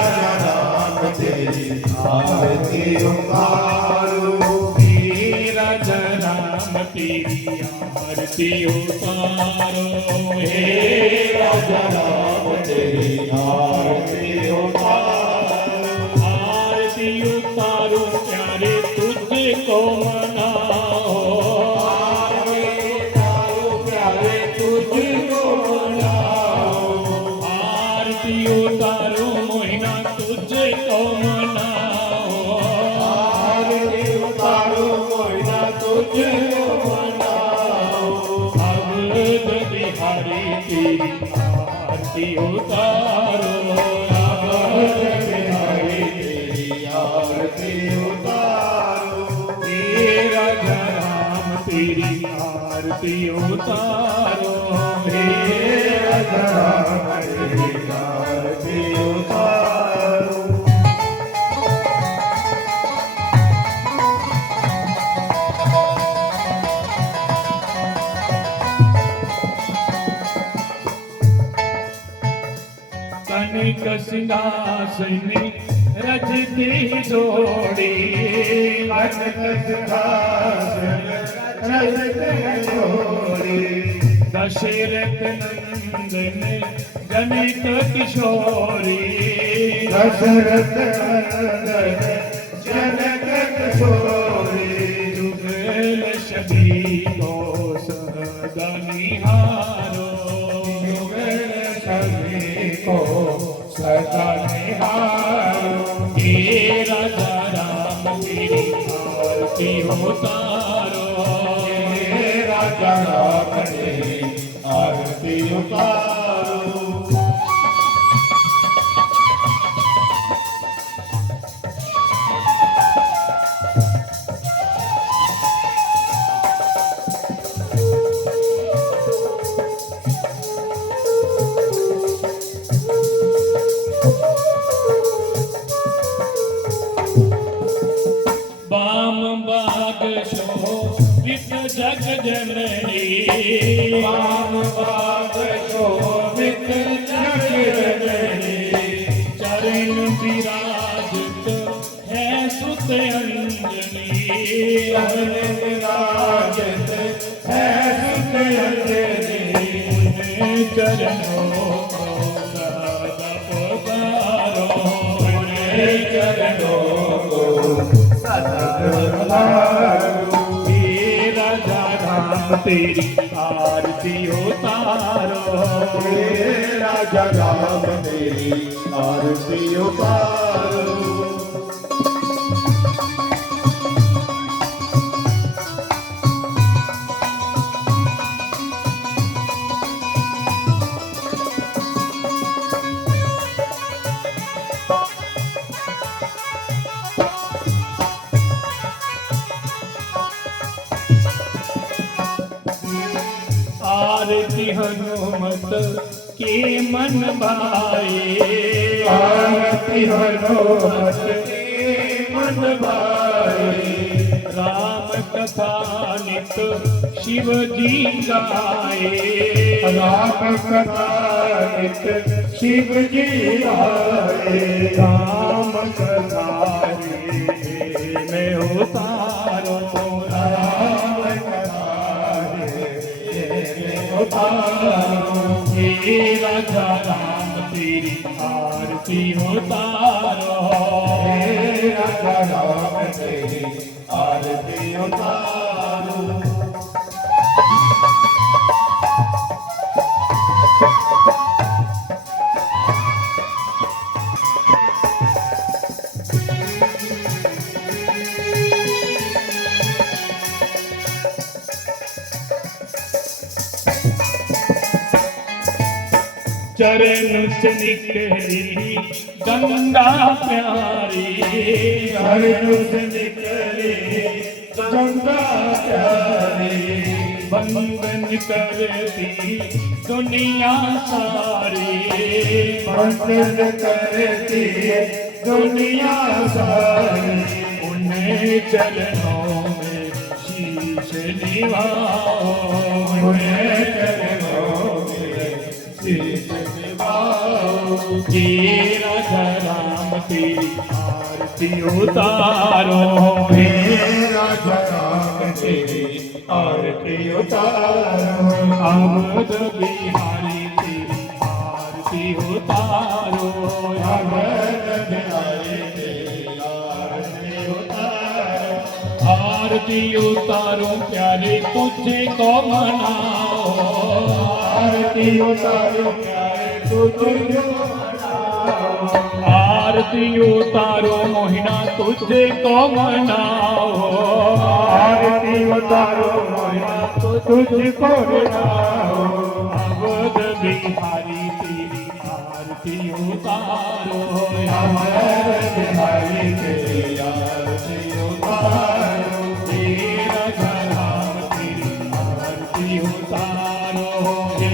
राजा राम तेरी आरती उतारो, हे राजा राम तेरी आरती उतारो, हे राजा राम तेरी आरती उतारो, आरती उतारो प्यारे तुझको मनाओ, आरती उतारो प्यारे तुझको मनाओ, आरती उतारो मोहिना तुझको मनाओ, आरती उतारो मोहिना तुझको मनाओ, अवध बिहारी तेरी आरती उतारो, अवध बिहारी तेरी आरती उतारो, हे राजा राम तेरी आरती उतारो, हे राजा राम तेरी आरती उतारो, कनिक सिंहासन रजती जोड़ी, कनक सिंहासन रजते जोड़ी, दशरथ नंदन जनित किशोरी, दशरथ नंदन जनक किशोरी, जुगल छवि को सदा निहारो, युगल छवि को सदा निहारो, हे राजा राम तेरी आरती उतारो, हे राजा राम तेरी आरती उतारो, बाम बाग शोभित जग जननी, वाम बाग शोभित जग जननी, चरण विराजित है सुत अंजनी, चरण विराजित है सुत अंजनी, उन चरणों को सदा पुकारो, उन्हें चरणों को सदा पुकारो, हे राजा राम तेरी आरती उतारो, हे राजा राम तेरी आरती उतारो, आरती हनुमत के मन भाए, आरती हनुमत के मन भाए, राम कथा नित शिव जी गाए, राम कथा नित शिव जी आए, राम कथा में उतारो, राम कथा उतारो, हे राजा राम तेरी आरती उतारो, हे राजा राम तेरी आरती उतारो, चरण से निकली गंगा प्यारी, चरण से निकली गंगा प्यारी, वंदन करती दुनिया सारी, वंदन करती दुनिया सारी, उन्हें चरणों में शीश निभाओ, उन्हें चरणों में शीश निभाओ, हे राजा राम तेरी आरती उतारो हे राजा राम तेरी आरती उतारो अवध बिहारी तेरी आरती उतारो अवध बिहारी तेरी आरती उतारो आरती उतारो प्यारे तुझे को मनाओ आरती उतारो प्यारे तुझे मनाओ आरती उतारो मोहिना तुझे को मनाओ आरती उतारो मोहिना तुझको मनाओ अवध बिहारी तेरी आरती उतारो अवध बिहारी तेरी आरती उतारो हे राजा राम तेरी आरती उतारो हे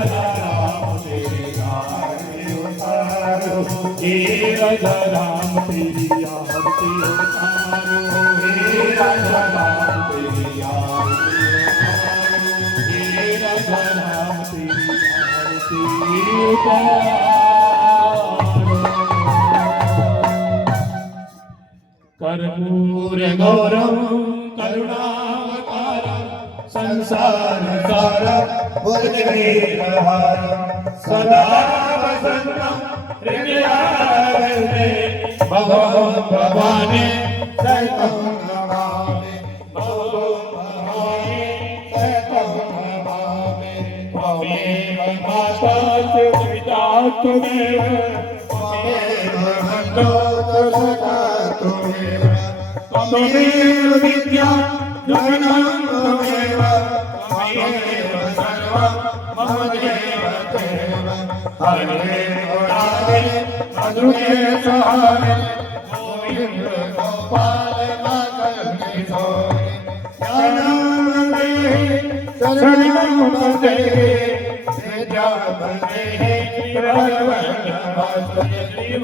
राजा राम तेरी आरती उतारो हे राजा राम तेरी आरती उतारो हे राजा राम तेरी आरती उतारो हे राजा राम तेरी आरती उतारो कर्पूर गौरव करुणावतारम संसार सारम बुद्धिविहारं सदा वसन्तं हृदयारण्ये भवं भवानि सहितं नमामि भवं भवानि सहितं नमामि त्वमेव माता च पिता त्वमेव त्वमेव बन्धो सदा त्वमेव त्वमेव विद्या जगन्नाथ त्वमेव त्वमेव सर्वं मम देव त्वमेव हरे मुरारे मधुरे सहारे गोविन्द गोपाल मंगल किशोरे ज्ञानं देहि शरणं देहि विद्यां देहि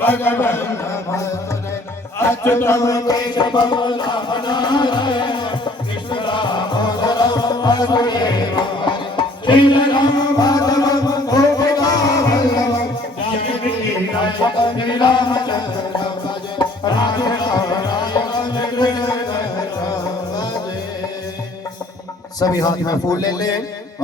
भगवन् नमस्ते अच्युतं केशवं नारायणं कृष्णदामोदरं वासुदेवं श्रीधरं माधवं गोपिकावल्लभं जानकीनायकं रामचन्द्रं भजे राधेनारायणं कृष्णं भजे। सभी हाथ में फूल ले ले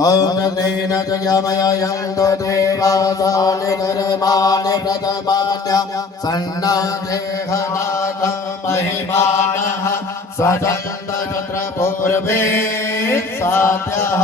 ओम तेन जगमया यन्तो देवासानि धर्माणि प्रथमान्या सन्नादेहनाथ महिमानः सजन्त तत्र पूर्वे सात्यः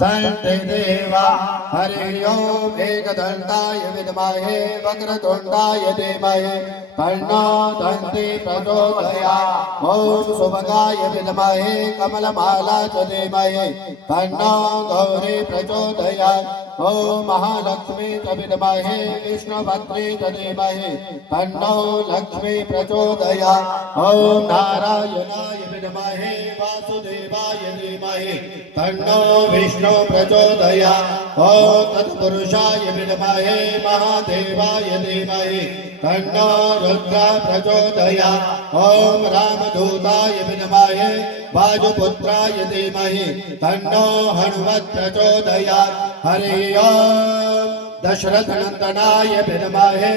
सन्ति देवा हरि ओम एकदन्ताय विद्महे वक्रतुण्डाय धीमहि तन्नो दन्ति प्रचोदयात् ओम सुभगाय विद्महे कमलमाला च धीमहि तन्नो गौरी प्रचोदयात् ओम महालक्ष्मी च विद्महे विष्णुभद्रे च धीमहि तन्नो लक्ष्मी प्रचोदयात् ओम नारायणाय विद्महे वासुदेवाय धीमहि तन्नो विष्णु प्रचोदयात् ओम तत्पुरुषाय विद्महे महादेवाय धीमहि तन्नो रुद्र प्रचोदयात् ओम रामदूताय विद्महे वायुपुत्राय धीमहि तन्नो हनुमत् प्रचोदयात् हरि ओम दशरथनन्दनाय विद्महे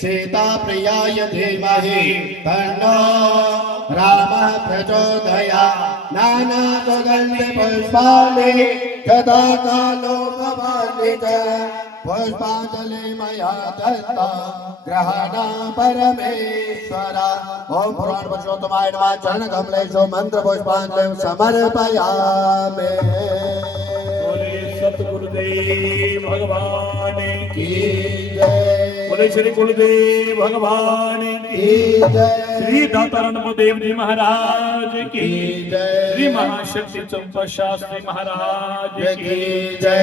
सीताप्रियाय धीमहि तन्नो रामः प्रचोदयात् नानासुगन्धिपुष्पाणि यथा कालोपमानि च पुष्पाञ्जलि मया दत्ता ग्रहणा परमेश्वर ओम पुराण पुरुषोत्तमाय नमः चरण कमलेषु मंत्र पुष्पाञ्जलिं समर्पयामि। बोले सतगुरुदेव भगवान की जय बोले श्री गुरुदेव भगवान की जय श्री दातारन देव जी महाराज की जय श्री महाशक्ति चंपा शास्त्री महाराज की जय।